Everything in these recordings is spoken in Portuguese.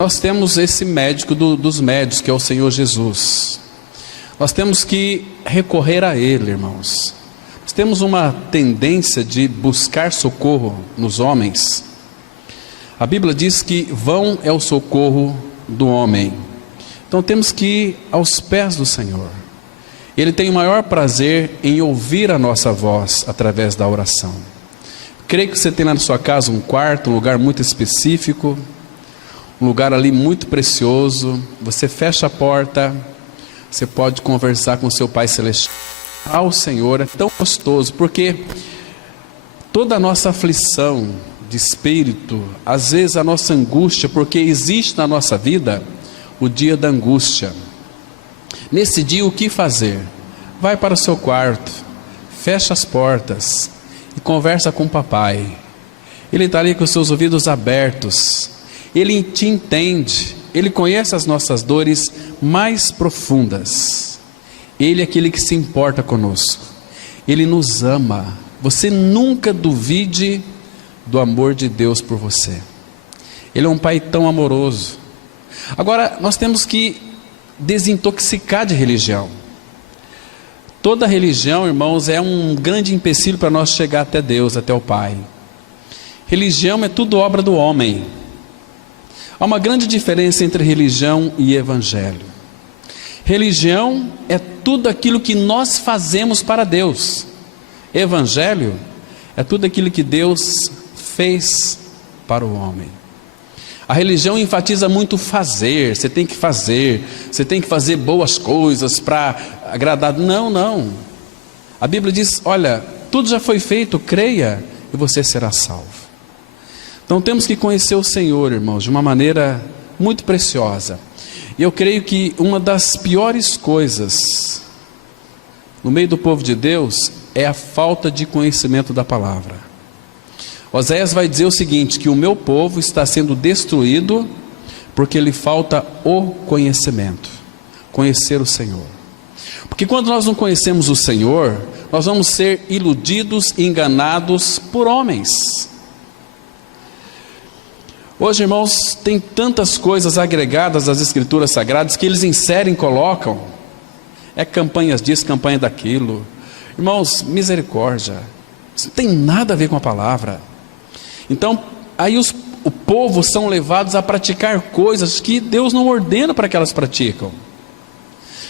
Nós temos esse médico dos médicos, que é o Senhor Jesus. Nós temos que recorrer a Ele, irmãos. Nós temos uma tendência de buscar socorro nos homens. A Bíblia diz que vão é o socorro do homem. Então temos que ir aos pés do Senhor. Ele tem o maior prazer em ouvir a nossa voz através da oração. Creio que você tem lá na sua casa um quarto, um lugar muito específico, um lugar ali muito precioso. Você fecha a porta, você pode conversar com o seu Pai Celestial. O Senhor é tão gostoso, porque toda a nossa aflição de espírito, às vezes a nossa angústia, porque existe na nossa vida o dia da angústia. Nesse dia, o que fazer? Vai para o seu quarto, fecha as portas e conversa com o papai. Ele está ali com os seus ouvidos abertos. Ele te entende. Ele conhece as nossas dores mais profundas. Ele é aquele que se importa conosco. Ele nos ama. Você nunca duvide do amor de Deus por você. Ele é um pai tão amoroso. Agora, nós temos que desintoxicar de religião. Toda religião, irmãos, é um grande empecilho para nós chegar até Deus, até o Pai. Religião é tudo obra do homem. Há uma grande diferença entre religião e evangelho. Religião é tudo aquilo que nós fazemos para Deus. Evangelho é tudo aquilo que Deus fez para o homem. A religião enfatiza muito fazer. Você tem que fazer boas coisas para agradar. Não. A Bíblia diz, olha, tudo já foi feito, creia e você será salvo. Então temos que conhecer o Senhor, irmãos, de uma maneira muito preciosa. E eu creio que uma das piores coisas no meio do povo de Deus é a falta de conhecimento da palavra. Oséias vai dizer o seguinte, que o meu povo está sendo destruído porque lhe falta o conhecimento, conhecer o Senhor. Porque quando nós não conhecemos o Senhor, nós vamos ser iludidos e enganados por homens. Hoje, irmãos, tem tantas coisas agregadas às Escrituras Sagradas que eles inserem, colocam. É campanhas disso, campanha daquilo. Irmãos, misericórdia. Isso não tem nada a ver com a palavra. Então, aí o povo são levados a praticar coisas que Deus não ordena para que elas praticam.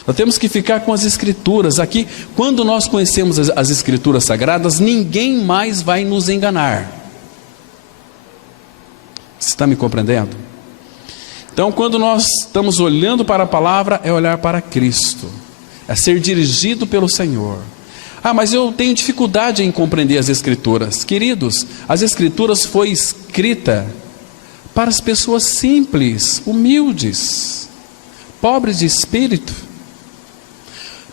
Nós temos que ficar com as Escrituras. Aqui, quando nós conhecemos as Escrituras Sagradas, ninguém mais vai nos enganar. Você está me compreendendo? Então, quando nós estamos olhando para a palavra, é olhar para Cristo, é ser dirigido pelo Senhor. Mas eu tenho dificuldade em compreender as Escrituras. Queridos, as Escrituras foi escrita para as pessoas simples, humildes, pobres de espírito.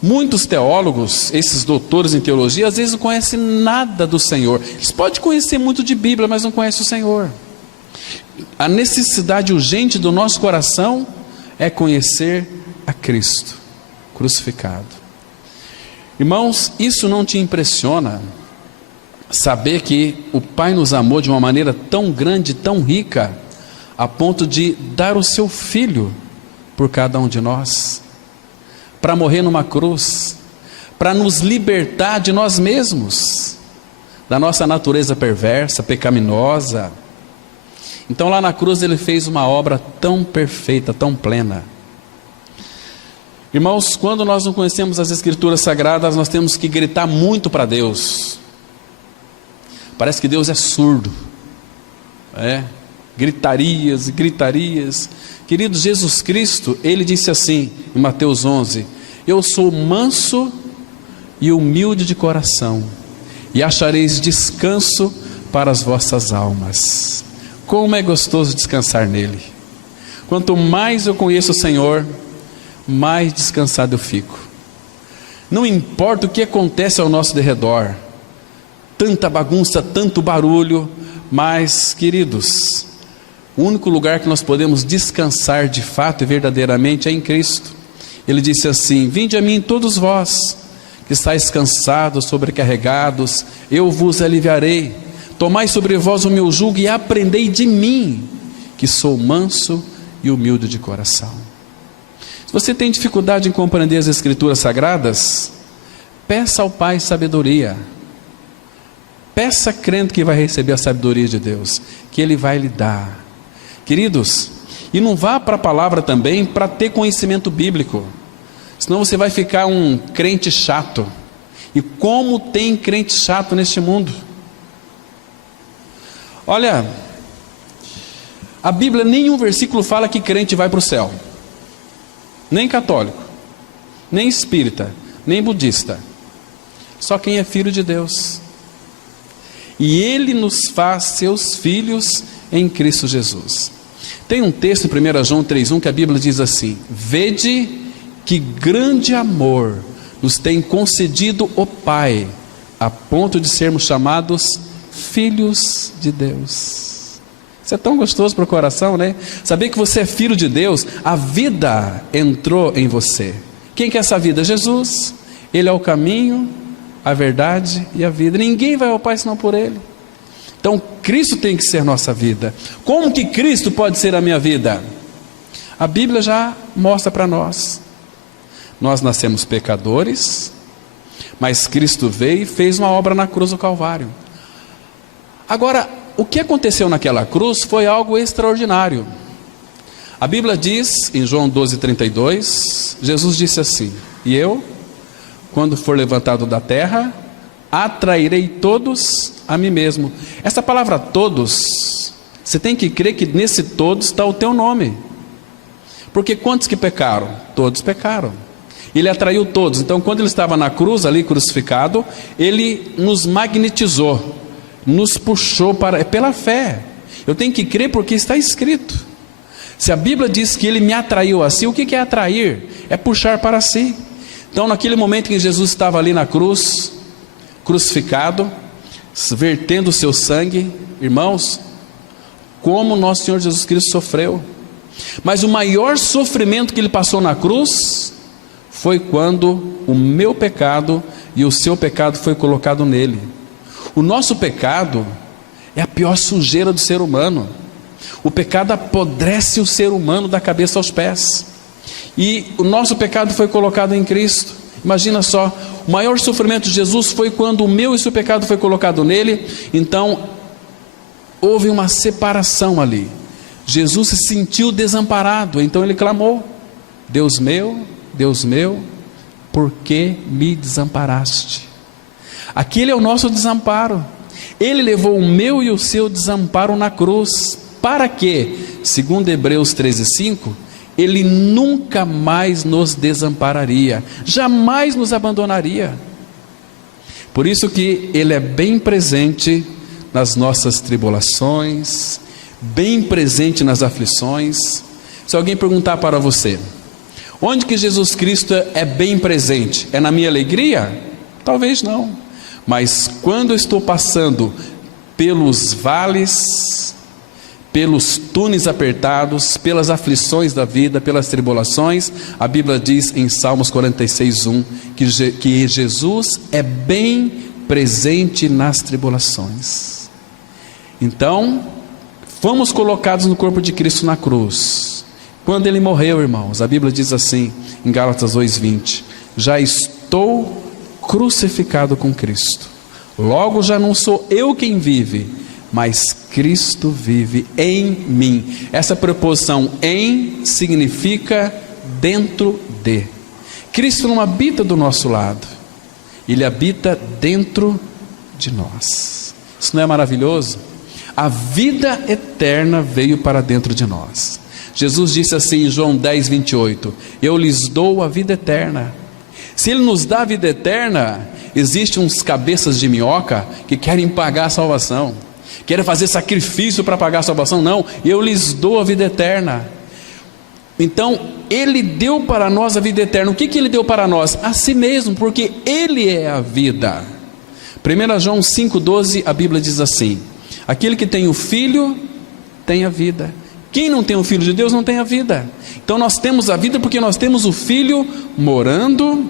Muitos teólogos, esses doutores em teologia, às vezes não conhecem nada do Senhor. Eles podem conhecer muito de Bíblia, mas não conhecem o Senhor. A necessidade urgente do nosso coração é conhecer a Cristo crucificado. Irmãos, isso não te impressiona? Saber que o Pai nos amou de uma maneira tão grande, tão rica, a ponto de dar o seu Filho por cada um de nós, para morrer numa cruz, para nos libertar de nós mesmos, da nossa natureza perversa, pecaminosa. Então lá na cruz ele fez uma obra tão perfeita, tão plena. Irmãos, quando nós não conhecemos as Escrituras Sagradas, nós temos que gritar muito para Deus. Parece que Deus é surdo. Gritarias e gritarias. Querido, Jesus Cristo, Ele disse assim, em Mateus 11, eu sou manso e humilde de coração, e achareis descanso para as vossas almas. Como é gostoso descansar nele. Quanto mais eu conheço o Senhor, mais descansado eu fico. Não importa o que acontece ao nosso derredor, tanta bagunça, tanto barulho, mas, queridos, o único lugar que nós podemos descansar de fato e verdadeiramente é em Cristo. Ele disse assim, vinde a mim todos vós, que estáis cansados, sobrecarregados, eu vos aliviarei. Tomai sobre vós o meu jugo e aprendei de mim, que sou manso e humilde de coração. Se você tem dificuldade em compreender as Escrituras Sagradas, peça ao Pai sabedoria. Peça crendo que vai receber a sabedoria de Deus, que Ele vai lhe dar. Queridos, e não vá para a palavra também para ter conhecimento bíblico, senão você vai ficar um crente chato. E como tem crente chato neste mundo? Olha, a Bíblia, nenhum versículo fala que crente vai para o céu. Nem católico, nem espírita, nem budista. Só quem é filho de Deus. E Ele nos faz seus filhos em Cristo Jesus. Tem um texto em 1 João 3,1 que a Bíblia diz assim: vede que grande amor nos tem concedido o Pai, a ponto de sermos chamados filhos de Deus. Isso é tão gostoso para o coração, né? Saber que você é filho de Deus, a vida entrou em você. Quem que é essa vida? Jesus. Ele é o caminho, a verdade e a vida. Ninguém vai ao Pai senão por Ele. Então Cristo tem que ser nossa vida. Como que Cristo pode ser a minha vida? A Bíblia já mostra para nós. Nós nascemos pecadores, mas Cristo veio e fez uma obra na cruz do Calvário. Agora, o que aconteceu naquela cruz foi algo extraordinário. A Bíblia diz, em João 12:32, Jesus disse assim: e eu, quando for levantado da terra, atrairei todos a mim mesmo. Essa palavra todos, você tem que crer que nesse todos está o teu nome. Porque quantos que pecaram? Todos pecaram. Ele atraiu todos. Então quando Ele estava na cruz, ali crucificado, Ele nos magnetizou, nos puxou pela fé. Eu tenho que crer porque está escrito. Se a Bíblia diz que Ele me atraiu assim, o que é atrair? É puxar para si. Então naquele momento que Jesus estava ali na cruz, crucificado, vertendo o seu sangue, irmãos, como nosso Senhor Jesus Cristo sofreu. Mas o maior sofrimento que Ele passou na cruz foi quando o meu pecado e o seu pecado foi colocado nele. O nosso pecado é a pior sujeira do ser humano. O pecado apodrece o ser humano da cabeça aos pés. E o nosso pecado foi colocado em Cristo. Imagina só, o maior sofrimento de Jesus foi quando o meu e o seu pecado foi colocado nele. Então houve uma separação ali. Jesus se sentiu desamparado, então Ele clamou: Deus meu, por que me desamparaste? Aquele é o nosso desamparo. Ele levou o meu e o seu desamparo na cruz. Para que, segundo Hebreus 13:5, Ele nunca mais nos desampararia, jamais nos abandonaria. Por isso que Ele é bem presente nas nossas tribulações, bem presente nas aflições. Se alguém perguntar para você, onde que Jesus Cristo é bem presente? É na minha alegria? Talvez não. Mas quando eu estou passando pelos vales, pelos túneis apertados, pelas aflições da vida, pelas tribulações, a Bíblia diz em Salmos 46:1 que Jesus é bem presente nas tribulações. Então, fomos colocados no corpo de Cristo na cruz. Quando Ele morreu, irmãos, a Bíblia diz assim em Gálatas 2:20: já estou crucificado com Cristo, logo já não sou eu quem vive, mas Cristo vive em mim. Essa preposição em significa dentro de. Cristo não habita do nosso lado, Ele habita dentro de nós. Isso não é maravilhoso? A vida eterna veio para dentro de nós. Jesus disse assim em João 10:28: eu lhes dou a vida eterna. Se Ele nos dá a vida eterna, existem uns cabeças de minhoca que querem pagar a salvação, querem fazer sacrifício para pagar a salvação. Não, eu lhes dou a vida eterna. Então Ele deu para nós a vida eterna. O que Ele deu para nós? A si mesmo, porque Ele é a vida. 1 João 5:12, a Bíblia diz assim: aquele que tem o Filho tem a vida. Quem não tem o Filho de Deus não tem a vida. Então nós temos a vida porque nós temos o Filho morando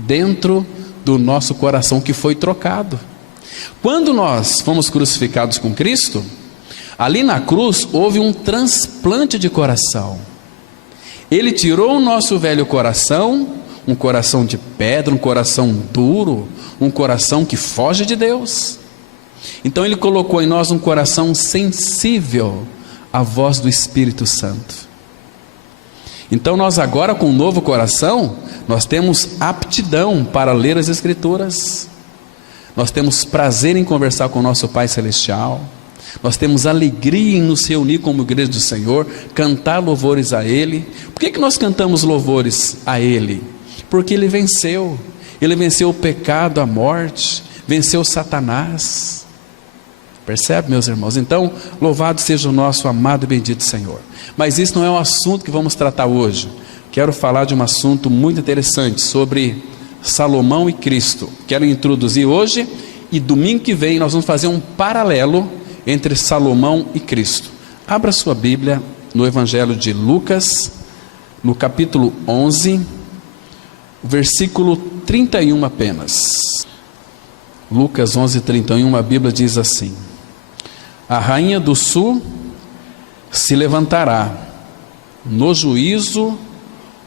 dentro do nosso coração, que foi trocado. Quando nós fomos crucificados com Cristo, Ali na cruz houve um transplante de coração. Ele tirou o nosso velho coração, um coração de pedra, um coração duro, um coração que foge de Deus. Então Ele colocou em nós um coração sensível à voz do Espírito Santo. Então nós agora, com um novo coração, nós temos aptidão para ler as Escrituras, nós temos prazer em conversar com o nosso Pai Celestial, nós temos alegria em nos reunir como igreja do Senhor, cantar louvores a Ele. Por que nós cantamos louvores a Ele? Porque Ele venceu o pecado, a morte, venceu Satanás. Percebe, meus irmãos? Então, louvado seja o nosso amado e bendito Senhor. Mas isso não é um assunto que vamos tratar hoje. Quero falar de um assunto muito interessante sobre Salomão e Cristo. Quero introduzir hoje, e domingo que vem nós vamos fazer um paralelo entre Salomão e Cristo. Abra sua Bíblia no Evangelho de Lucas, no capítulo 11, versículo 31 apenas. Lucas 11, 31, a Bíblia diz assim: a rainha do sul se levantará no juízo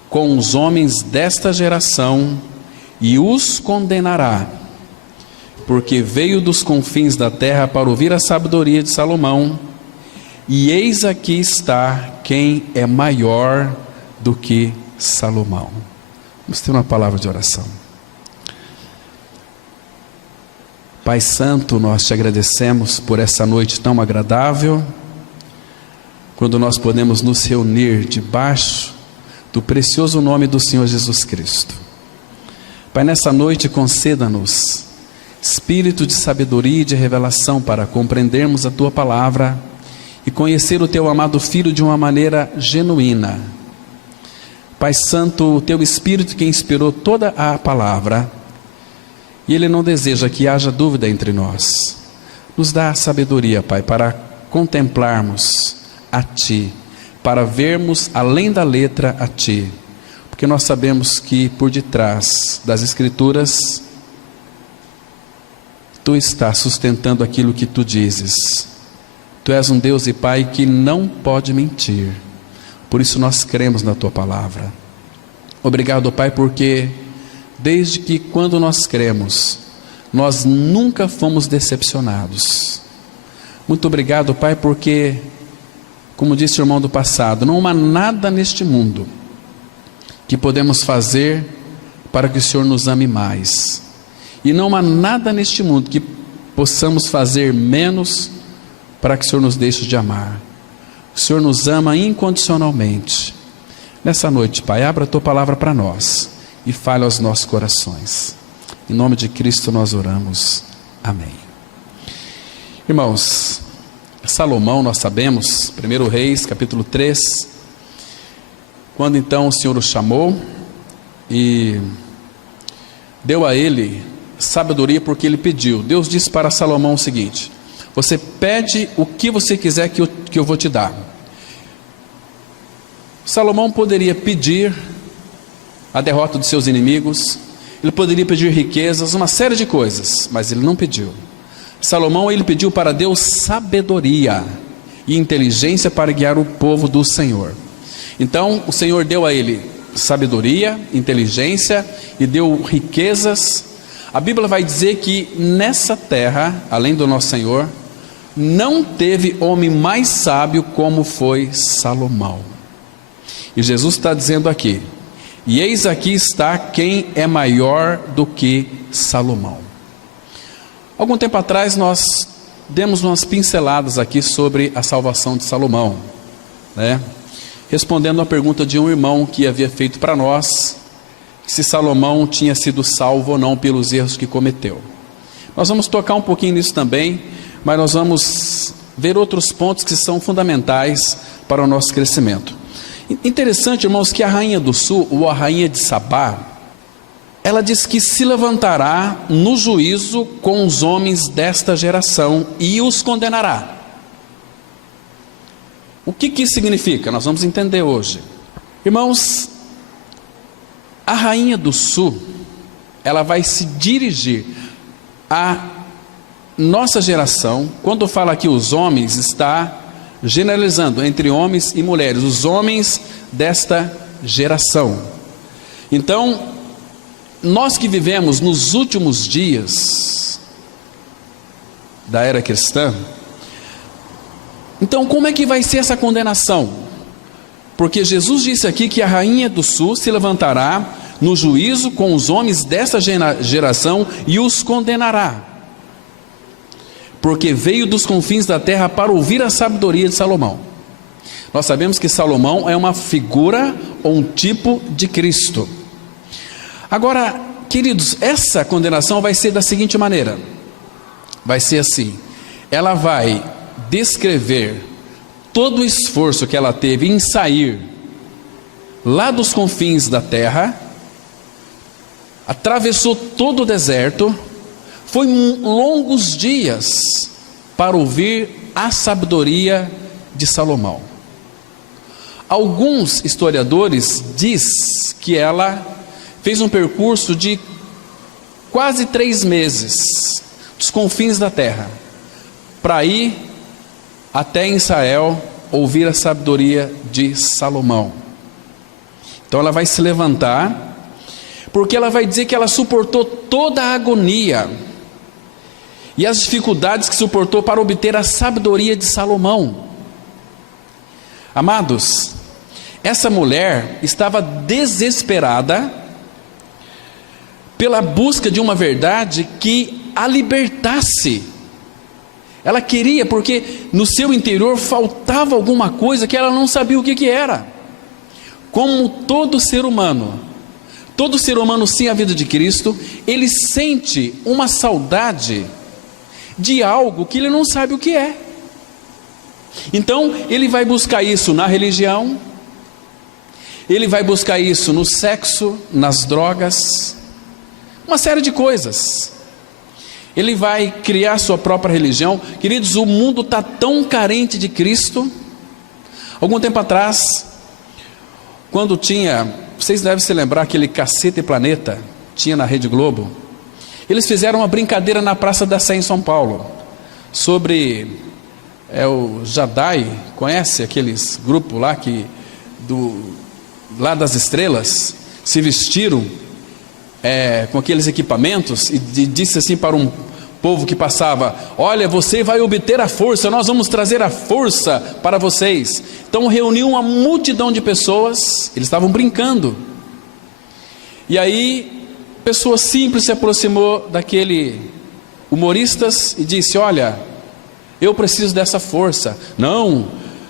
com os homens desta geração e os condenará, porque veio dos confins da terra para ouvir a sabedoria de Salomão, e eis aqui está quem é maior do que Salomão. Vamos ter uma palavra de oração. Pai Santo, nós te agradecemos por essa noite tão agradável, quando nós podemos nos reunir debaixo do precioso nome do Senhor Jesus Cristo. Pai, nessa noite conceda-nos espírito de sabedoria e de revelação para compreendermos a Tua palavra e conhecer o Teu amado Filho de uma maneira genuína. Pai Santo, o Teu Espírito que inspirou toda a palavra, e Ele não deseja que haja dúvida entre nós. Nos dá a sabedoria, Pai, para contemplarmos a Ti, para vermos além da letra a Ti, porque nós sabemos que por detrás das Escrituras Tu estás sustentando aquilo que Tu dizes. Tu és um Deus e Pai que não pode mentir, por isso nós cremos na Tua palavra. Obrigado, Pai, porque desde que quando nós cremos, nós nunca fomos decepcionados. Muito obrigado, Pai, porque, como disse o irmão do passado, não há nada neste mundo que podemos fazer para que o Senhor nos ame mais, e não há nada neste mundo que possamos fazer menos para que o Senhor nos deixe de amar. O Senhor nos ama incondicionalmente. Nessa noite, Pai, abra a Tua palavra para nós e fale aos nossos corações. Em nome de Cristo nós oramos. Amém. Irmãos, Salomão, nós sabemos, 1 Reis, capítulo 3, quando então o Senhor o chamou e deu a ele sabedoria porque ele pediu. Deus disse para Salomão o seguinte: você pede o que você quiser que eu vou te dar. Salomão poderia pedir a derrota dos seus inimigos, ele poderia pedir riquezas, uma série de coisas, mas ele não pediu. Salomão, ele pediu para Deus sabedoria e inteligência para guiar o povo do Senhor. Então o Senhor deu a ele sabedoria, inteligência e deu riquezas. A Bíblia vai dizer que nessa terra, além do nosso Senhor, não teve homem mais sábio como foi Salomão. E Jesus está dizendo aqui: e eis aqui está quem é maior do que Salomão. Algum tempo atrás nós demos umas pinceladas aqui sobre a salvação de Salomão, né? Respondendo a pergunta de um irmão que havia feito para nós, se Salomão tinha sido salvo ou não pelos erros que cometeu. Nós vamos tocar um pouquinho nisso também, mas nós vamos ver outros pontos que são fundamentais para o nosso crescimento. Interessante, irmãos, que a rainha do sul, ou a rainha de Sabá, ela diz que se levantará no juízo com os homens desta geração e os condenará. O que isso significa? Nós vamos entender hoje. Irmãos, a rainha do sul, ela vai se dirigir à nossa geração. Quando fala aqui os homens, está generalizando entre homens e mulheres, os homens desta geração. Então, nós que vivemos nos últimos dias da era cristã, então como é que vai ser essa condenação? Porque Jesus disse aqui que a rainha do sul se levantará no juízo com os homens dessa geração e os condenará, porque veio dos confins da terra para ouvir a sabedoria de Salomão. Nós sabemos que Salomão é uma figura ou um tipo de Cristo. Agora, queridos, essa condenação vai ser da seguinte maneira: vai ser assim, ela vai descrever todo o esforço que ela teve em sair lá dos confins da terra, atravessou todo o deserto, foi longos dias para ouvir a sabedoria de Salomão. Alguns historiadores dizem que ela fez um percurso de quase 3 meses, dos confins da terra, para ir até Israel ouvir a sabedoria de Salomão. Então ela vai se levantar, porque ela vai dizer que ela suportou toda a agonia e as dificuldades que suportou para obter a sabedoria de Salomão. Amados, essa mulher estava desesperada pela busca de uma verdade que a libertasse. Ela queria, porque no seu interior faltava alguma coisa que ela não sabia o que era. Como todo ser humano sem a vida de Cristo, ele sente uma saudade de algo que ele não sabe o que é. Então ele vai buscar isso na religião, ele vai buscar isso no sexo, nas drogas, uma série de coisas. Ele vai criar sua própria religião. Queridos, o mundo está tão carente de Cristo. Algum tempo atrás, quando tinha, vocês devem se lembrar, aquele Cacete Planeta, tinha na Rede Globo, eles fizeram uma brincadeira na Praça da Sé em São Paulo, sobre o Jadai, conhece aqueles grupos lá, lá das estrelas, se vestiram com aqueles equipamentos e disse assim para um povo que passava: olha, você vai obter a força, nós vamos trazer a força para vocês. Então reuniu uma multidão de pessoas, eles estavam brincando, e aí pessoa simples se aproximou daquele humoristas e disse: olha, eu preciso dessa força. Não,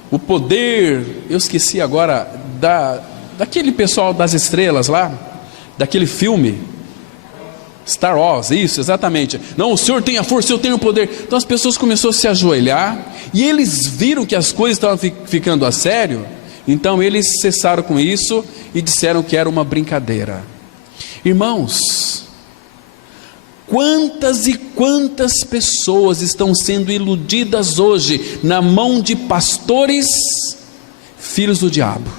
o poder, eu esqueci agora daquele pessoal das estrelas lá, daquele filme Star Wars, isso, exatamente. Não, o senhor tem a força, eu tenho o poder. Então as pessoas começaram a se ajoelhar, e eles viram que as coisas estavam ficando a sério. Então eles cessaram com isso e disseram que era uma brincadeira. Irmãos, quantas e quantas pessoas estão sendo iludidas hoje na mão de pastores, filhos do diabo,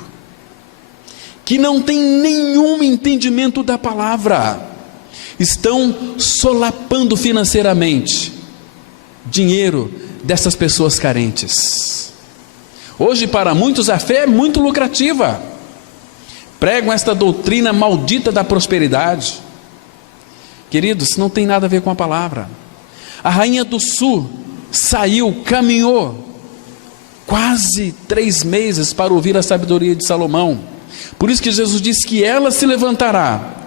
que não têm nenhum entendimento da palavra, estão solapando financeiramente dinheiro dessas pessoas carentes. Hoje para muitos a fé é muito lucrativa, pregam esta doutrina maldita da prosperidade. Queridos, não tem nada a ver com a palavra. A rainha do sul saiu, caminhou quase 3 meses para ouvir a sabedoria de Salomão. Por isso que Jesus disse que ela se levantará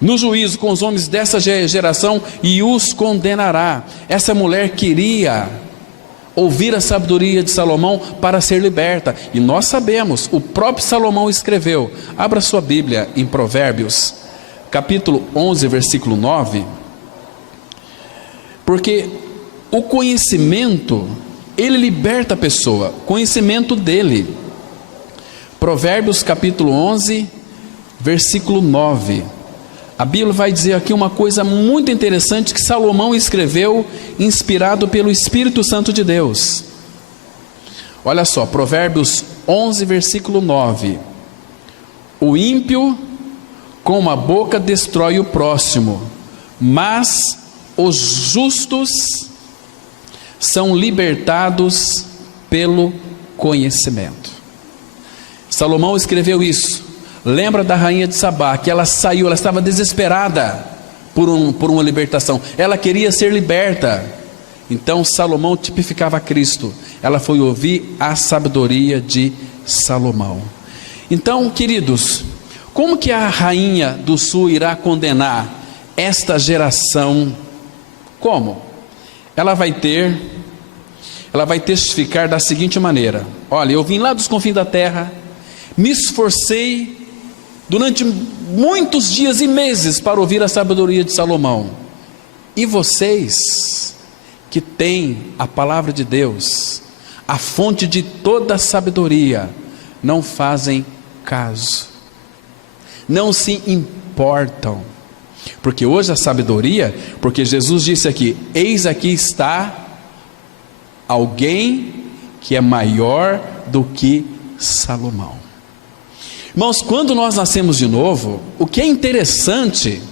no juízo com os homens dessa geração e os condenará. Essa mulher queria ouvir a sabedoria de Salomão para ser liberta, e nós sabemos, o próprio Salomão escreveu. Abra sua Bíblia em Provérbios capítulo 11, versículo 9, porque o conhecimento, ele liberta a pessoa, conhecimento dele. Provérbios capítulo 11, versículo 9, a Bíblia vai dizer aqui uma coisa muito interessante que Salomão escreveu, inspirado pelo Espírito Santo de Deus. Olha só, Provérbios 11, versículo 9: o ímpio com uma boca destrói o próximo, mas os justos são libertados pelo conhecimento. Salomão escreveu isso. Lembra da rainha de Sabá, que ela saiu, ela estava desesperada por uma libertação, ela queria ser liberta. Então Salomão tipificava Cristo. Ela foi ouvir a sabedoria de Salomão. Então, queridos, como que a rainha do sul irá condenar esta geração? Como? Ela vai testificar da seguinte maneira: olha, eu vim lá dos confins da terra, me esforcei durante muitos dias e meses para ouvir a sabedoria de Salomão, e vocês que têm a palavra de Deus, a fonte de toda a sabedoria, não fazem caso, não se importam. Porque hoje a sabedoria, porque Jesus disse aqui: eis aqui está alguém que é maior do que Salomão. Irmãos, quando nós nascemos de novo, o que é interessante,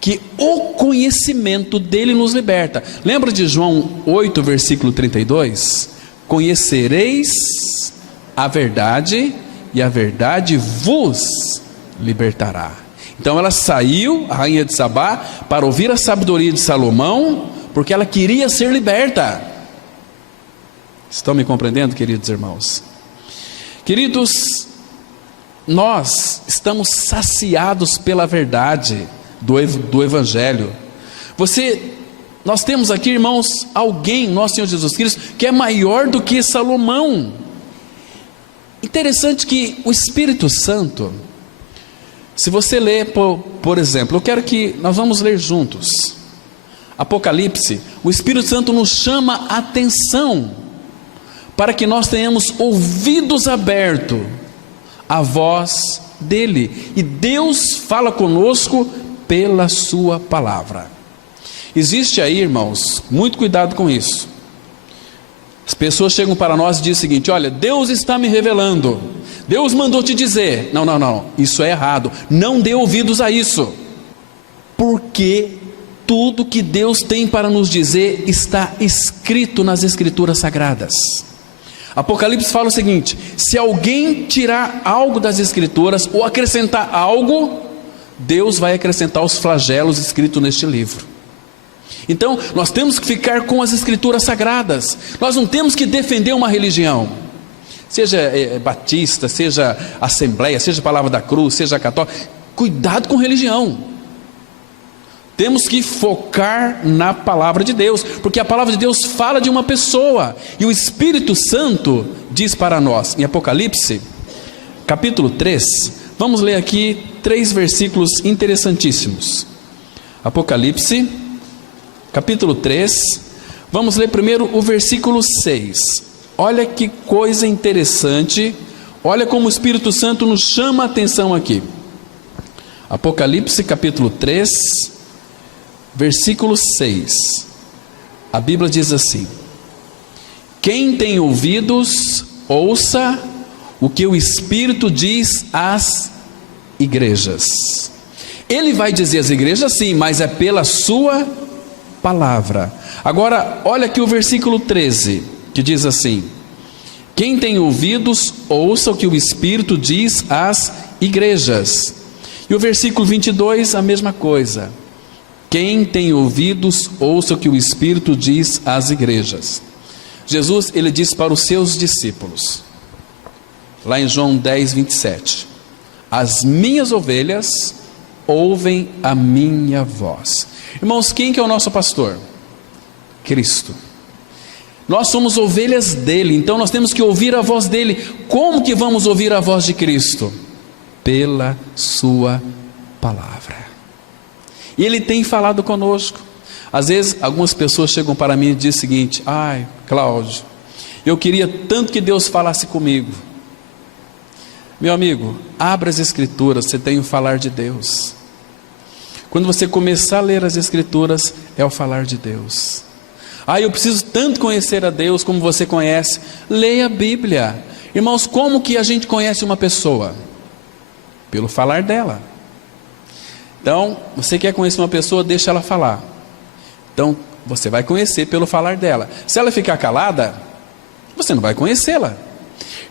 que o conhecimento dele nos liberta. Lembra de João 8, versículo 32? Conhecereis a verdade, e a verdade vos libertará. Então ela saiu, a rainha de Sabá, para ouvir a sabedoria de Salomão, porque ela queria ser liberta. Estão me compreendendo, queridos irmãos? Queridos, nós estamos saciados pela verdade do Evangelho. Nós temos aqui, irmãos, alguém, nosso Senhor Jesus Cristo, que é maior do que Salomão. Interessante que o Espírito Santo, se você ler, por exemplo, eu quero que nós vamos ler juntos Apocalipse. O Espírito Santo nos chama a atenção para que nós tenhamos ouvidos abertos à voz dele, e Deus fala conosco pela sua palavra. Existe aí, irmãos, muito cuidado com isso. As pessoas chegam para nós e dizem o seguinte: olha, Deus está me revelando, Deus mandou te dizer. Não, isso é errado, não dê ouvidos a isso, porque tudo que Deus tem para nos dizer está escrito nas Escrituras Sagradas. Apocalipse fala o seguinte: se alguém tirar algo das Escrituras ou acrescentar algo, Deus vai acrescentar os flagelos escritos neste livro. Então nós temos que ficar com as Escrituras Sagradas. Nós não temos que defender uma religião, seja batista, seja assembleia, seja palavra da cruz, seja católica. Cuidado com religião. Temos que focar na palavra de Deus, porque a palavra de Deus fala de uma pessoa, e o Espírito Santo diz para nós, em Apocalipse, capítulo 3, vamos ler aqui 3 versículos interessantíssimos. Apocalipse, capítulo 3, vamos ler primeiro o versículo 6. Olha que coisa interessante, olha como o Espírito Santo nos chama a atenção aqui. Apocalipse, capítulo 3, versículo 6, a Bíblia diz assim: quem tem ouvidos, ouça o que o Espírito diz às igrejas. Ele vai dizer às igrejas sim, mas é pela sua palavra. Agora, olha aqui o versículo 13, que diz assim: quem tem ouvidos, ouça o que o Espírito diz às igrejas. E o versículo 22, a mesma coisa: quem tem ouvidos, ouça o que o Espírito diz às igrejas. Jesus, ele disse para os seus discípulos, lá em João 10, 27, as minhas ovelhas ouvem a minha voz. Irmãos, quem que é o nosso pastor? Cristo. Nós somos ovelhas dele, então nós temos que ouvir a voz dele. Como que vamos ouvir a voz de Cristo? Pela sua palavra. E ele tem falado conosco. Às vezes algumas pessoas chegam para mim e dizem o seguinte: ai, Cláudio, eu queria tanto que Deus falasse comigo. Meu amigo, abra as Escrituras, você tem o falar de Deus. Quando você começar a ler as Escrituras, é o falar de Deus. Ah, eu preciso tanto conhecer a Deus como você conhece. Leia a Bíblia. Irmãos, como que a gente conhece uma pessoa? Pelo falar dela. Então, você quer conhecer uma pessoa, deixa ela falar. Então, você vai conhecer pelo falar dela. Se ela ficar calada, você não vai conhecê-la.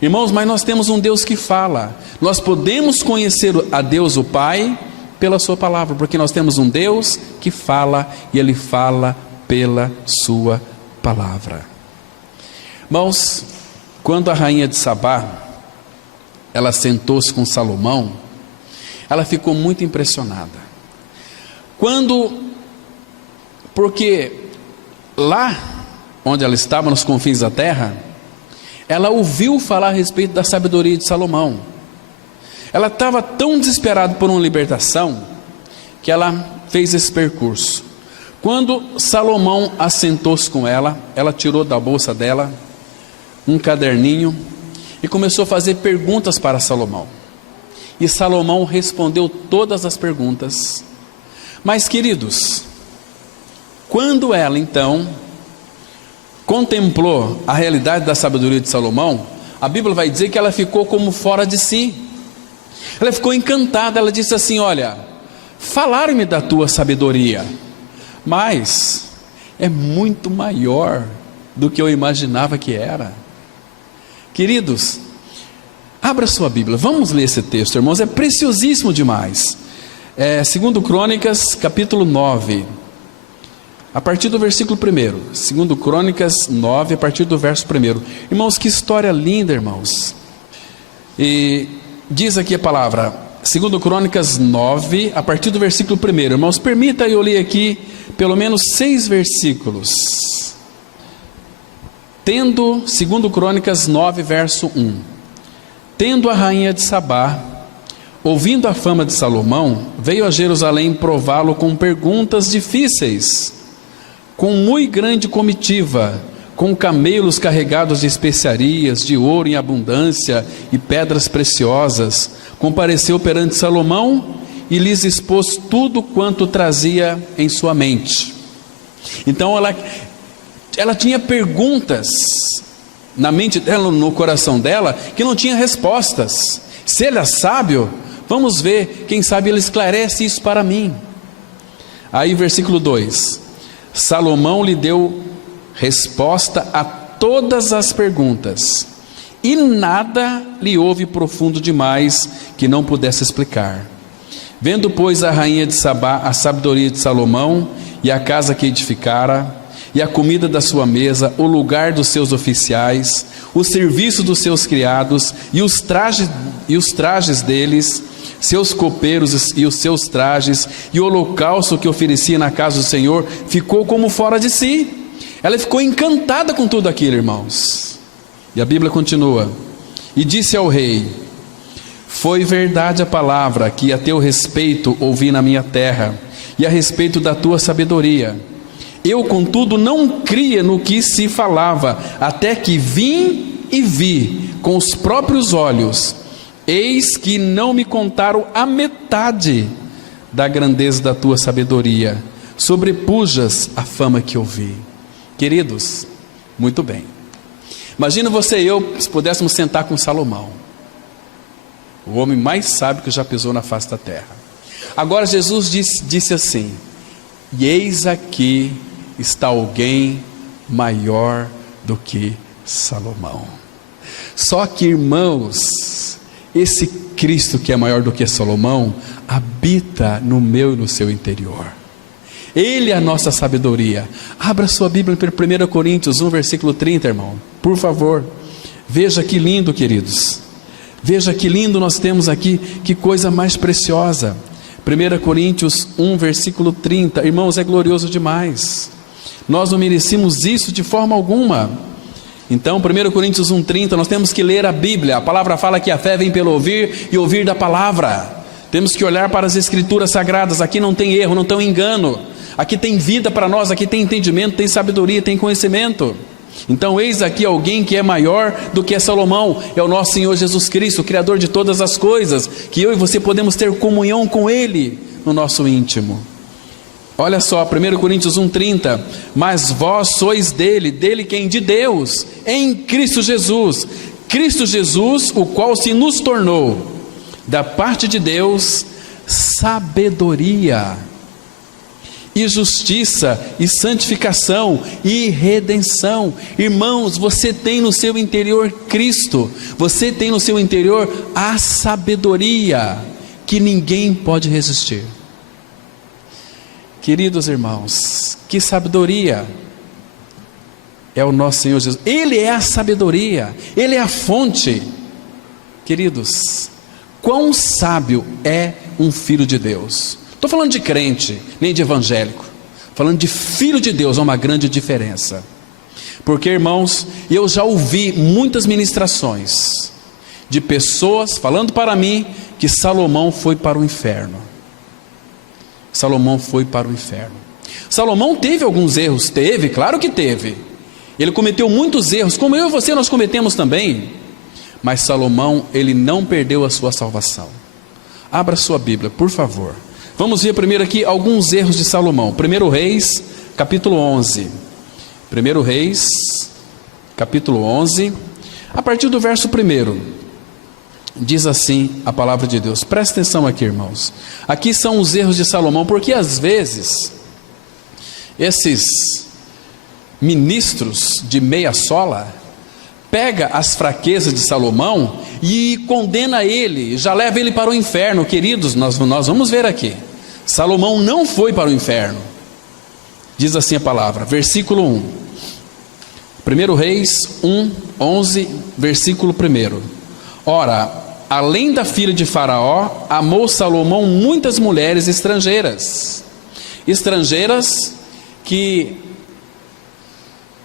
Irmãos, mas nós temos um Deus que fala. Nós podemos conhecer a Deus o Pai pela sua palavra, porque nós temos um Deus que fala, e Ele fala pela sua palavra. Irmãos, quando a rainha de Sabá, ela sentou-se com Salomão, ela ficou muito impressionada. Porque lá onde ela estava, nos confins da terra, ela ouviu falar a respeito da sabedoria de Salomão. Ela estava tão desesperada por uma libertação, que ela fez esse percurso. Quando Salomão assentou-se com ela, ela tirou da bolsa dela um caderninho e começou a fazer perguntas para Salomão. E Salomão respondeu todas as perguntas. Mas, queridos, quando ela então contemplou a realidade da sabedoria de Salomão, a Bíblia vai dizer que ela ficou como fora de si. Ela ficou encantada, ela disse assim: olha, falaram-me da tua sabedoria, mas é muito maior do que eu imaginava que era. Queridos, abra sua Bíblia, vamos ler esse texto, irmãos, é preciosíssimo demais. 2 Crônicas, capítulo 9, a partir do versículo 1. 2 Crônicas 9, a partir do verso 1. Irmãos, que história linda, irmãos. E diz aqui a palavra, 2 Crônicas 9, a partir do versículo 1. Irmãos, permita eu ler aqui pelo menos 6 versículos. Tendo, 2 Crônicas 9, verso 1. Tendo a rainha de Sabá ouvindo a fama de Salomão, veio a Jerusalém prová-lo com perguntas difíceis, com muito grande comitiva, com camelos carregados de especiarias, de ouro em abundância e pedras preciosas. Compareceu perante Salomão e lhes expôs tudo quanto trazia em sua mente. Então ela tinha perguntas na mente dela, no coração dela, que não tinha respostas. Se ele é sábio, vamos ver, quem sabe ele esclarece isso para mim. Aí versículo 2, Salomão lhe deu resposta a todas as perguntas, e nada lhe houve profundo demais que não pudesse explicar. Vendo, pois, a rainha de Sabá a sabedoria de Salomão, e a casa que edificara, e a comida da sua mesa, o lugar dos seus oficiais, o serviço dos seus criados, e os trajes deles, seus copeiros e os seus trajes, e o holocausto que oferecia na casa do Senhor, ficou como fora de si. Ela ficou encantada com tudo aquilo, irmãos. E a Bíblia continua: e disse ao rei: foi verdade a palavra que a teu respeito ouvi na minha terra, e a respeito da tua sabedoria. Eu, contudo, não cria no que se falava, até que vim e vi com os próprios olhos. Eis que não me contaram a metade da grandeza da tua sabedoria. Sobrepujas a fama que ouvi. Queridos, muito bem. Imagina você e eu, se pudéssemos sentar com Salomão, o homem mais sábio que já pisou na face da terra. Agora Jesus disse assim: e eis aqui está alguém maior do que Salomão. Só que, irmãos, esse Cristo que é maior do que Salomão, habita no meu e no seu interior. Ele é a nossa sabedoria. Abra sua Bíblia em 1 Coríntios 1, versículo 30, irmão, por favor. Veja que lindo, queridos. Veja que lindo nós temos aqui, que coisa mais preciosa. 1 Coríntios 1, versículo 30, irmãos, é glorioso demais. Nós não merecemos isso de forma alguma. Então, 1 Coríntios 1, 30, nós temos que ler a Bíblia. A palavra fala que a fé vem pelo ouvir e ouvir da palavra. Temos que olhar para as escrituras sagradas. Aqui não tem erro, não tem engano. Aqui tem vida para nós, aqui tem entendimento, tem sabedoria, tem conhecimento. Então eis aqui alguém que é maior do que Salomão, é o nosso Senhor Jesus Cristo, o Criador de todas as coisas, que eu e você podemos ter comunhão com Ele no nosso íntimo. Olha só, 1 Coríntios 1,30, mas vós sois dele quem? De Deus, em Cristo Jesus, o qual se nos tornou, da parte de Deus, sabedoria e justiça, e santificação, e redenção. Irmãos, você tem no seu interior Cristo, você tem no seu interior a sabedoria que ninguém pode resistir. Queridos irmãos, que sabedoria é o nosso Senhor Jesus. Ele é a sabedoria, Ele é a fonte. Queridos, quão sábio é um filho de Deus. Estou falando de crente, nem de evangélico. Falando de filho de Deus, há uma grande diferença. Porque, irmãos, eu já ouvi muitas ministrações de pessoas falando para mim que Salomão foi para o inferno. Salomão foi para o inferno. Salomão teve alguns erros, teve, claro que teve. Ele cometeu muitos erros, como eu e você nós cometemos também. Mas Salomão, ele não perdeu a sua salvação. Abra sua Bíblia, por favor. Vamos ver primeiro aqui alguns erros de Salomão. 1 Reis, capítulo 11. 1 Reis, capítulo 11, a partir do verso 1. Diz assim a palavra de Deus. Presta atenção aqui, irmãos. Aqui são os erros de Salomão, porque às vezes esses ministros de meia sola pega as fraquezas de Salomão e condena ele, já leva ele para o inferno. Queridos, nós vamos ver aqui. Salomão não foi para o inferno. Diz assim a palavra, versículo 1. 1 Reis 1, 11, versículo 1. Ora, além da filha de Faraó, amou Salomão muitas mulheres estrangeiras. Estrangeiras que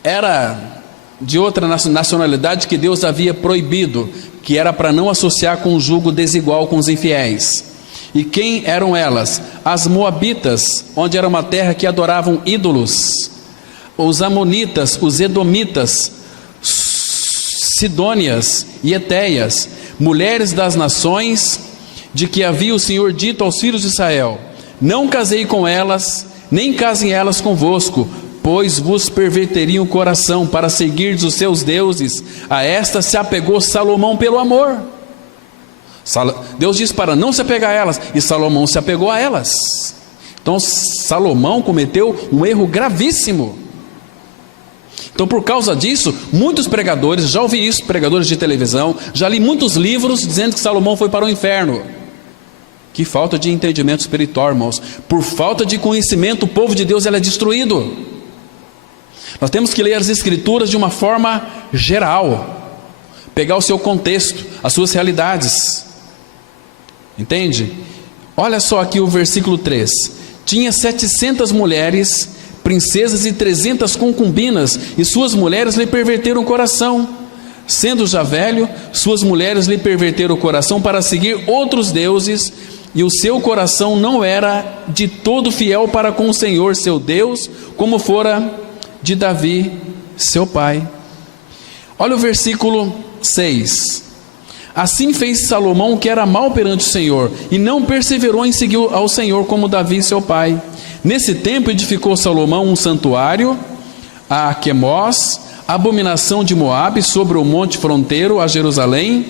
era de outra nacionalidade que Deus havia proibido, que era para não associar com um jugo desigual com os infiéis. E quem eram elas? As moabitas, onde era uma terra que adoravam ídolos, os amonitas, os edomitas, sidônias e etéias, mulheres das nações, de que havia o Senhor dito aos filhos de Israel: não casei com elas, nem casem elas convosco, pois vos perverteriam o coração para seguirdes os seus deuses. A esta se apegou Salomão pelo amor. Deus disse para não se apegar a elas, e Salomão se apegou a elas. Então Salomão cometeu um erro gravíssimo. Então, por causa disso, muitos pregadores, já ouvi isso, pregadores de televisão, já li muitos livros dizendo que Salomão foi para o inferno. Que falta de entendimento espiritual, irmãos. Por falta de conhecimento, o povo de Deus é destruído. Nós temos que ler as escrituras de uma forma geral, pegar o seu contexto, as suas realidades. Entende? Olha só aqui o versículo 3. Tinha 700 mulheres, princesas e 300 concubinas, e suas mulheres lhe perverteram o coração. Sendo já velho, suas mulheres lhe perverteram o coração para seguir outros deuses, e o seu coração não era de todo fiel para com o Senhor seu Deus, como fora de Davi seu pai. Olha o versículo 6. Assim fez Salomão, que era mau perante o Senhor, e não perseverou em seguir ao Senhor como Davi seu pai. Nesse tempo edificou Salomão um santuário a Quemós, abominação de Moabe, sobre o monte fronteiro a Jerusalém,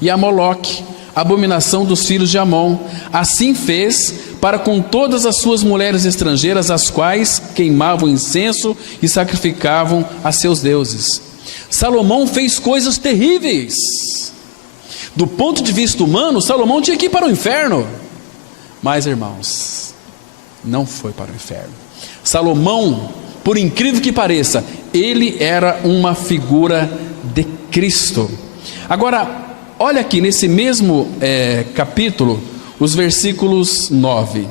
e a Moloque, abominação dos filhos de Amon. Assim fez para com todas as suas mulheres estrangeiras, as quais queimavam incenso e sacrificavam a seus deuses. Salomão fez coisas terríveis. Do ponto de vista humano, Salomão tinha que ir para o inferno. Mas, irmãos, não foi para o inferno. Salomão, por incrível que pareça, ele era uma figura de Cristo. Agora, olha aqui nesse mesmo capítulo, os versículos 9.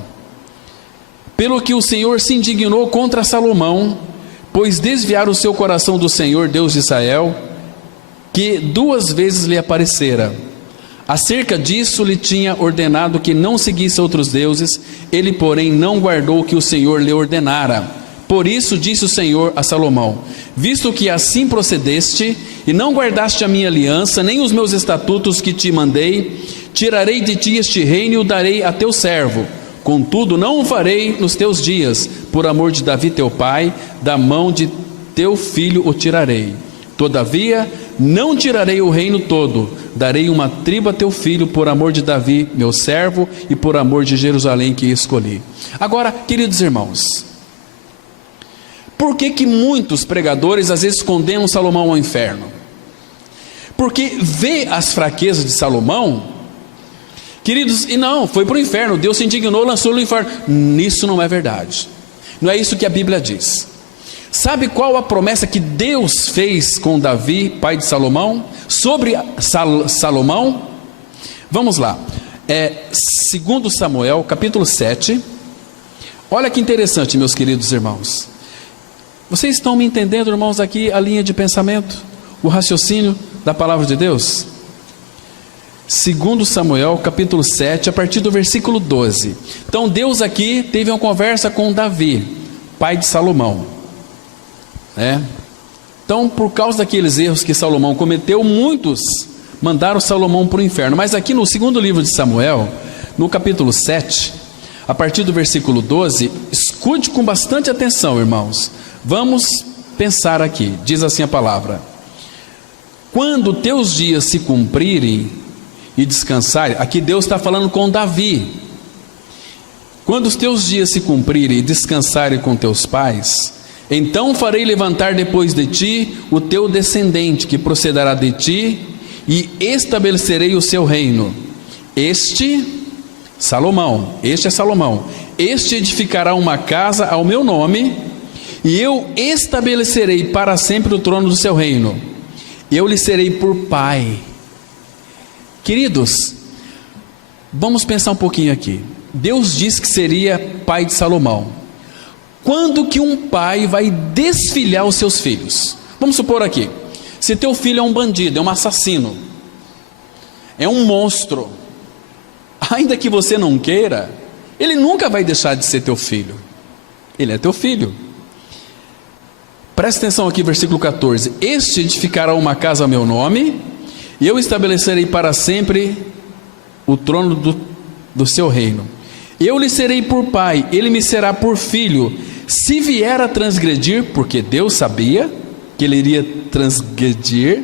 Pelo que o Senhor se indignou contra Salomão, pois desviaram o seu coração do Senhor, Deus de Israel, que 2 vezes lhe aparecera. Acerca disso lhe tinha ordenado que não seguisse outros deuses, ele porém não guardou o que o Senhor lhe ordenara. Por isso disse o Senhor a Salomão: visto que assim procedeste, e não guardaste a minha aliança, nem os meus estatutos que te mandei, tirarei de ti este reino e o darei a teu servo. Contudo, não o farei nos teus dias, por amor de Davi teu pai, da mão de teu filho o tirarei. Todavia, não tirarei o reino todo, darei uma tribo a teu filho, por amor de Davi, meu servo, e por amor de Jerusalém que escolhi. Agora, queridos irmãos, por que muitos pregadores às vezes condenam Salomão ao inferno? Porque vê as fraquezas de Salomão, queridos, e não, foi para o inferno, Deus se indignou, lançou-o no inferno. Isso não é verdade, não é isso que a Bíblia diz. Sabe qual a promessa que Deus fez com Davi, pai de Salomão, sobre Salomão? Vamos lá, 2 Samuel, capítulo 7, olha que interessante, meus queridos irmãos. Vocês estão me entendendo, irmãos, aqui a linha de pensamento, o raciocínio da palavra de Deus? 2 Samuel, capítulo 7, a partir do versículo 12. Então Deus aqui teve uma conversa com Davi, pai de Salomão. Então, por causa daqueles erros que Salomão cometeu, muitos mandaram Salomão para o inferno. Mas aqui no segundo livro de Samuel, no capítulo 7, a partir do versículo 12, escute com bastante atenção, irmãos. Vamos pensar aqui, diz assim a palavra: quando teus dias se cumprirem e descansarem, aqui Deus está falando com Davi, quando os teus dias se cumprirem e descansarem com teus pais, então farei levantar depois de ti o teu descendente, que procederá de ti, e estabelecerei o seu reino. Este é Salomão, este edificará uma casa ao meu nome, e eu estabelecerei para sempre o trono do seu reino. Eu lhe serei por pai. Queridos, vamos pensar um pouquinho aqui. Deus disse que seria pai de Salomão. Quando que um pai vai desfilhar os seus filhos? Vamos supor aqui, se teu filho é um bandido, é um assassino, é um monstro, ainda que você não queira, ele nunca vai deixar de ser teu filho. Ele é teu filho. Presta atenção aqui, versículo 14: este edificará uma casa ao meu nome, e eu estabelecerei para sempre o trono do seu reino. Eu lhe serei por pai, ele me será por filho. Se vier a transgredir, porque Deus sabia que ele iria transgredir,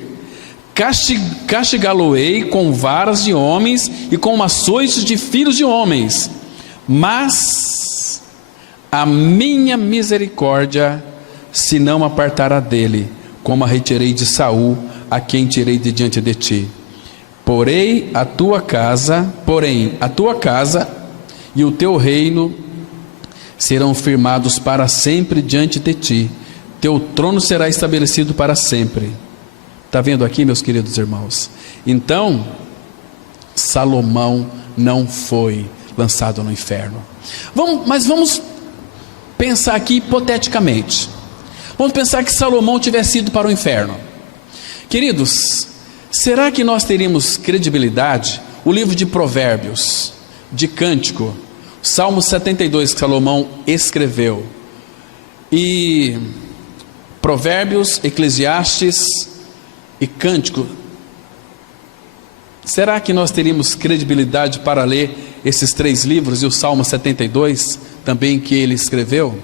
castigá-lo-ei com varas de homens e com açoites de filhos de homens. Mas a minha misericórdia se não apartará dele, como a retirei de Saul, a quem tirei de diante de ti. Porém a tua casa e o teu reino serão firmados para sempre diante de ti, teu trono será estabelecido para sempre. Está vendo aqui, meus queridos irmãos? Então, Salomão não foi lançado no inferno. Mas vamos pensar aqui hipoteticamente. Vamos pensar que Salomão tivesse ido para o inferno. Queridos, será que nós teríamos credibilidade? O livro de Provérbios, de Cântico, Salmo 72 que Salomão escreveu, e Provérbios, Eclesiastes e Cântico, será que nós teríamos credibilidade para ler esses três livros e o Salmo 72 também que ele escreveu?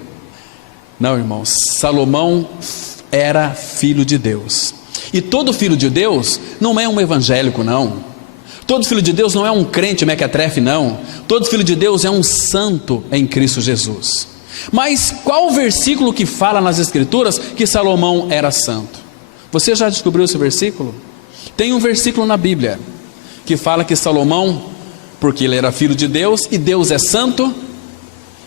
Não, irmãos, Salomão era filho de Deus, e todo filho de Deus não é um evangélico, não. Todo filho de Deus não é um crente mequetrefe, não. Todo filho de Deus é um santo em Cristo Jesus. Mas qual o versículo que fala nas Escrituras que Salomão era santo? Você já descobriu esse versículo? Tem um versículo na Bíblia que fala que Salomão, porque ele era filho de Deus e Deus é santo,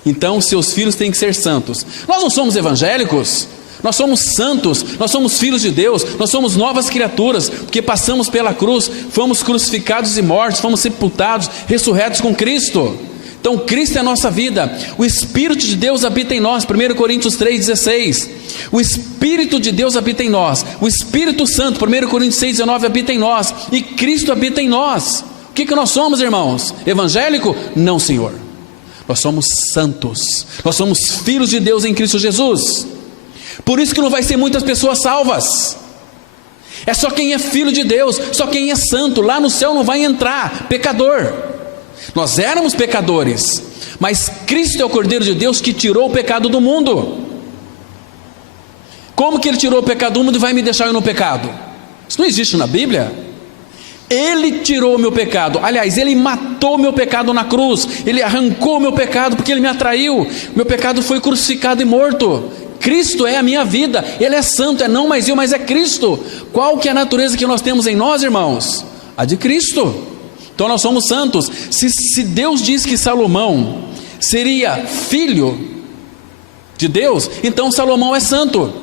então seus filhos têm que ser santos. Nós não somos evangélicos, nós somos santos, nós somos filhos de Deus, nós somos novas criaturas, porque passamos pela cruz, fomos crucificados e mortos, fomos sepultados, ressurretos com Cristo. Então Cristo é a nossa vida, o Espírito de Deus habita em nós, 1 Coríntios 3,16, o Espírito de Deus habita em nós, o Espírito Santo, 1 Coríntios 6,19 habita em nós, e Cristo habita em nós. O que nós somos, irmãos? Evangélico? Não, Senhor, nós somos santos, nós somos filhos de Deus em Cristo Jesus. Por isso que não vai ser muitas pessoas salvas, é só quem é filho de Deus, só quem é santo. Lá no céu não vai entrar pecador. Nós éramos pecadores, mas Cristo é o Cordeiro de Deus que tirou o pecado do mundo. Como que ele tirou o pecado do mundo e vai me deixar eu no pecado? Isso não existe na Bíblia. Ele tirou o meu pecado. Aliás, Ele matou o meu pecado na cruz. Ele arrancou o meu pecado porque Ele me atraiu. Meu pecado foi crucificado e morto. Cristo é a minha vida. Ele é santo, é não mais eu, mas é Cristo. Qual que é a natureza que nós temos em nós, irmãos? A de Cristo. Então nós somos santos. Se Deus diz que Salomão seria filho de Deus, então Salomão é santo.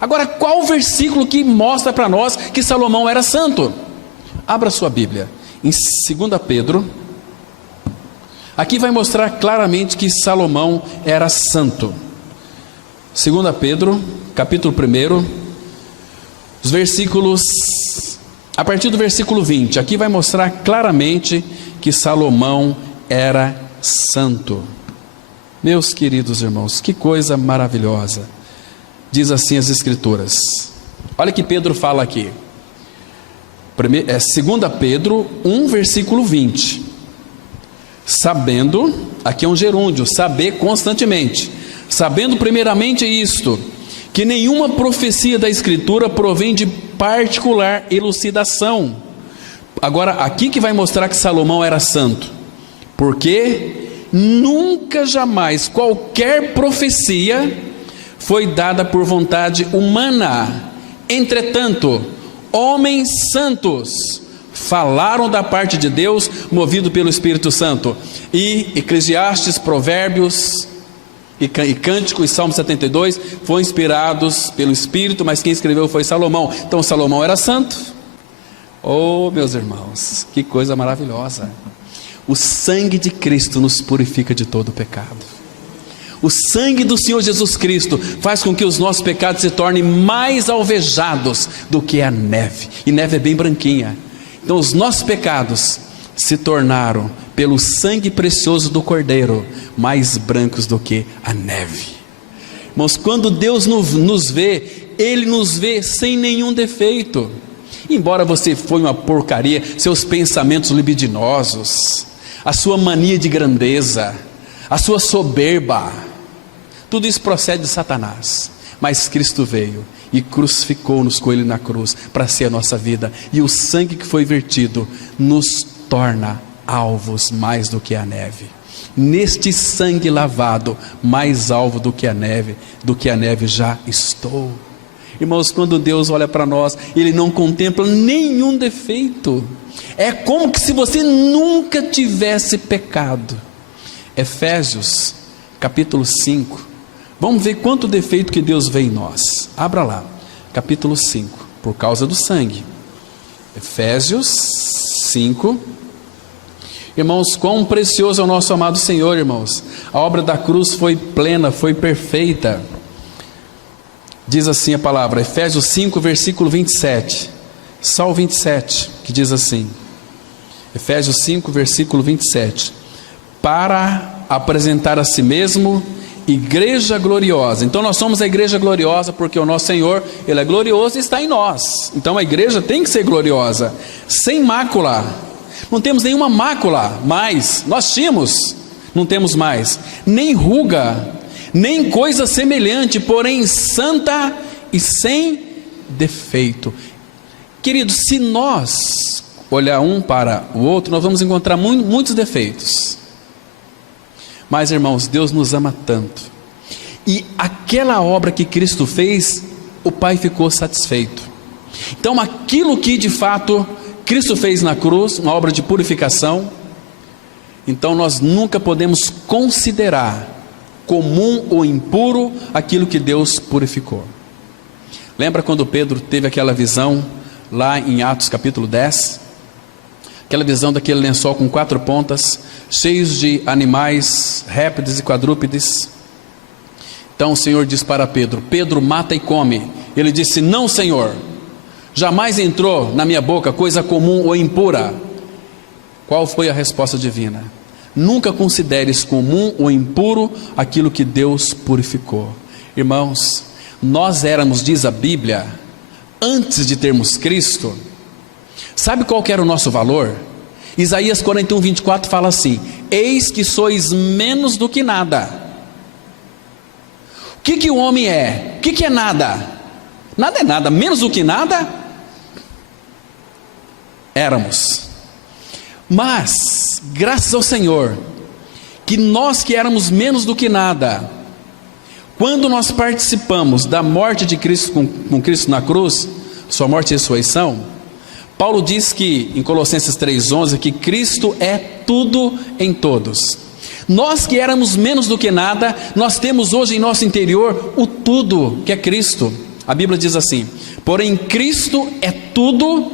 Agora, qual o versículo que mostra para nós que Salomão era santo? Abra sua Bíblia em 2 Pedro. Aqui vai mostrar claramente que Salomão era santo. 2 Pedro, capítulo 1, os versículos, a partir do versículo 20, aqui vai mostrar claramente que Salomão era santo. Meus queridos irmãos, que coisa maravilhosa. Diz assim as Escrituras. Olha que Pedro fala aqui. 2 Pedro 1, versículo 20. Sabendo, aqui é um gerúndio, saber constantemente. Sabendo primeiramente isto, que nenhuma profecia da Escritura provém de particular elucidação. Agora, aqui que vai mostrar que Salomão era santo. Porque nunca jamais qualquer profecia foi dada por vontade humana. Entretanto, homens santos falaram da parte de Deus, movido pelo Espírito Santo. E Eclesiastes, Provérbios e Cântico e Salmo 72 foram inspirados pelo Espírito, mas quem escreveu foi Salomão. Então Salomão era santo. Oh, meus irmãos, que coisa maravilhosa. O sangue de Cristo nos purifica de todo pecado. O sangue do Senhor Jesus Cristo faz com que os nossos pecados se tornem mais alvejados do que a neve. E neve é bem branquinha. Então os nossos pecados se tornaram, pelo sangue precioso do Cordeiro, mais brancos do que a neve. Irmãos, quando Deus nos vê, Ele nos vê sem nenhum defeito. Embora você foi uma porcaria, seus pensamentos libidinosos, a sua mania de grandeza, a sua soberba, tudo isso procede de Satanás. Mas Cristo veio e crucificou-nos com Ele na cruz para ser a nossa vida. E o sangue que foi vertido nos torna alvos mais do que a neve. Neste sangue lavado, mais alvo do que a neve já estou. Irmãos, quando Deus olha para nós, Ele não contempla nenhum defeito. É como que se você nunca tivesse pecado. Efésios, capítulo 5. Vamos ver quanto defeito que Deus vê em nós. Abra lá, capítulo 5, por causa do sangue. Efésios 5. Irmãos, quão precioso é o nosso amado Senhor, irmãos. A obra da cruz foi plena, foi perfeita. Diz assim a palavra, Efésios 5, versículo 27. Só o 27, que diz assim. Efésios 5, versículo 27. Para apresentar a si mesmo igreja gloriosa. Então nós somos a igreja gloriosa porque o nosso Senhor, Ele é glorioso e está em nós. Então a igreja tem que ser gloriosa, sem mácula. Não temos nenhuma mácula mais. Nós tínhamos, não temos mais. Nem ruga, nem coisa semelhante, porém santa e sem defeito. Queridos, se nós olhar um para o outro, nós vamos encontrar muitos defeitos. Mas irmãos, Deus nos ama tanto. E aquela obra que Cristo fez, o Pai ficou satisfeito. Então aquilo que de fato Cristo fez na cruz, uma obra de purificação, então nós nunca podemos considerar comum ou impuro aquilo que Deus purificou. Lembra quando Pedro teve aquela visão lá em Atos capítulo 10? Aquela visão daquele lençol com 4 pontas, cheios de animais, répteis e quadrúpedes. Então o Senhor diz para Pedro: Pedro, mata e come. Ele disse: não, Senhor, jamais entrou na minha boca coisa comum ou impura. Qual foi a resposta divina? Nunca consideres comum ou impuro aquilo que Deus purificou. Irmãos, nós éramos, diz a Bíblia, antes de termos Cristo, sabe qual que era o nosso valor? Isaías 41, 24 fala assim: eis que sois menos do que nada. O que o homem é? O que é nada? Nada é nada, menos do que nada Éramos. Mas, graças ao Senhor, que nós que éramos menos do que nada, quando nós participamos da morte de Cristo com Cristo na cruz, sua morte e ressurreição, Paulo diz que, em Colossenses 3,11, que Cristo é tudo em todos. Nós que éramos menos do que nada, nós temos hoje em nosso interior o tudo, que é Cristo. A Bíblia diz assim: porém Cristo é tudo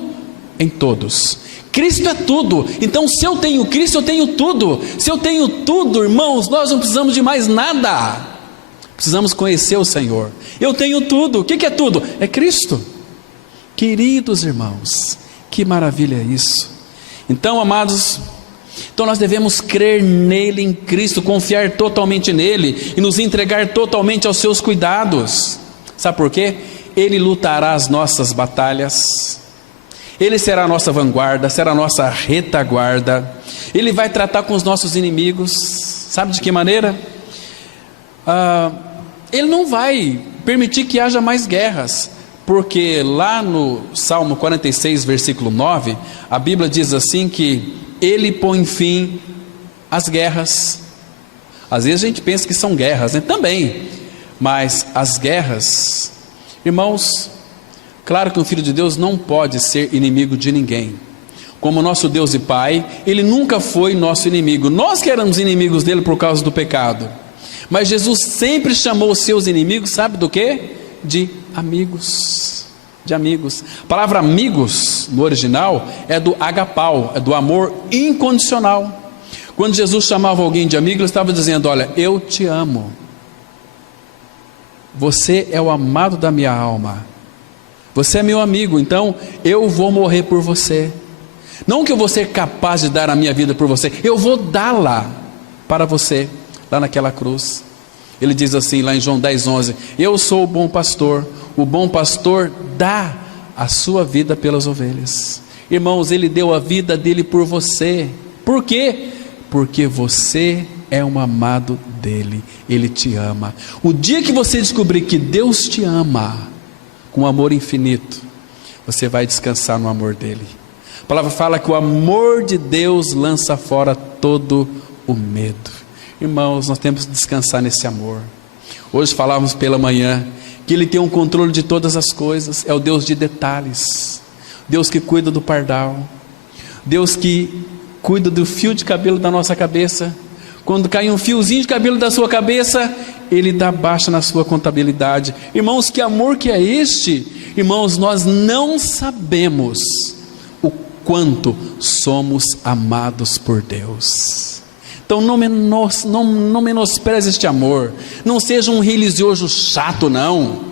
em todos. Cristo é tudo. Então, se eu tenho Cristo, eu tenho tudo. Se eu tenho tudo, irmãos, nós não precisamos de mais nada. Precisamos conhecer o Senhor. Eu tenho tudo. O que é tudo? É Cristo. Queridos irmãos, que maravilha é isso. Então, amados, então nós devemos crer nele, em Cristo, confiar totalmente nele e nos entregar totalmente aos seus cuidados. Sabe por quê? Ele lutará as nossas batalhas. Ele será a nossa vanguarda, será a nossa retaguarda. Ele vai tratar com os nossos inimigos. Sabe de que maneira? Ele não vai permitir que haja mais guerras, porque lá no Salmo 46, versículo 9, a Bíblia diz assim que ele põe fim às guerras. Às vezes a gente pensa que são guerras, né? Também, mas as guerras, irmãos, claro que um filho de Deus não pode ser inimigo de ninguém. Como nosso Deus e Pai, Ele nunca foi nosso inimigo. Nós que éramos inimigos dele por causa do pecado. Mas Jesus sempre chamou os seus inimigos, sabe do quê? De amigos. De amigos. A palavra amigos, no original, é do agapau, é do amor incondicional. Quando Jesus chamava alguém de amigo, Ele estava dizendo: olha, eu te amo. Você é o amado da minha alma. Você é meu amigo, então eu vou morrer por você. Não que eu vou ser capaz de dar a minha vida por você, eu vou dá-la para você, lá naquela cruz. Ele diz assim, lá em João 10:11: eu sou o bom pastor dá a sua vida pelas ovelhas. Irmãos, Ele deu a vida dele por você. Por quê? Porque você é um amado dele, Ele te ama. O dia que você descobrir que Deus te ama com amor infinito, você vai descansar no amor dele. A palavra fala que o amor de Deus lança fora todo o medo. Irmãos, nós temos que descansar nesse amor. Hoje falávamos pela manhã que Ele tem um controle de todas as coisas. É o Deus de detalhes, Deus que cuida do pardal, Deus que cuida do fio de cabelo da nossa cabeça. Quando cai um fiozinho de cabelo da sua cabeça, Ele dá baixa na sua contabilidade. Irmãos, que amor que é este? Irmãos, nós não sabemos o quanto somos amados por Deus. Então não menospreze este amor. Não seja um religioso chato, não.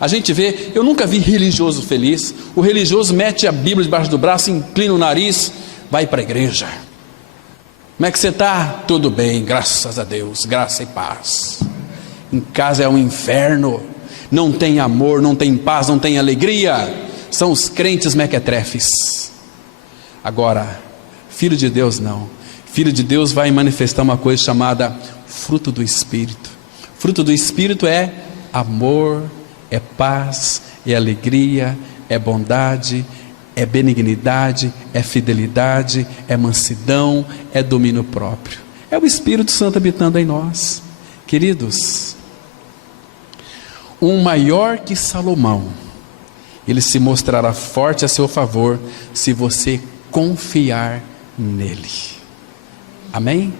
A gente vê, eu nunca vi religioso feliz. O religioso mete a Bíblia debaixo do braço, inclina o nariz, vai para a igreja. Como é que você está? Tudo bem, graças a Deus, graça e paz. Em casa é um inferno, não tem amor, não tem paz, não tem alegria. São os crentes mequetrefes. Agora, filho de Deus não. Filho de Deus vai manifestar uma coisa chamada fruto do Espírito. Fruto do Espírito é amor, é paz, é alegria, é bondade, é benignidade, é fidelidade, é mansidão, é domínio próprio. É o Espírito Santo habitando em nós. Queridos, um maior que Salomão, ele se mostrará forte a seu favor se você confiar nele. Amém?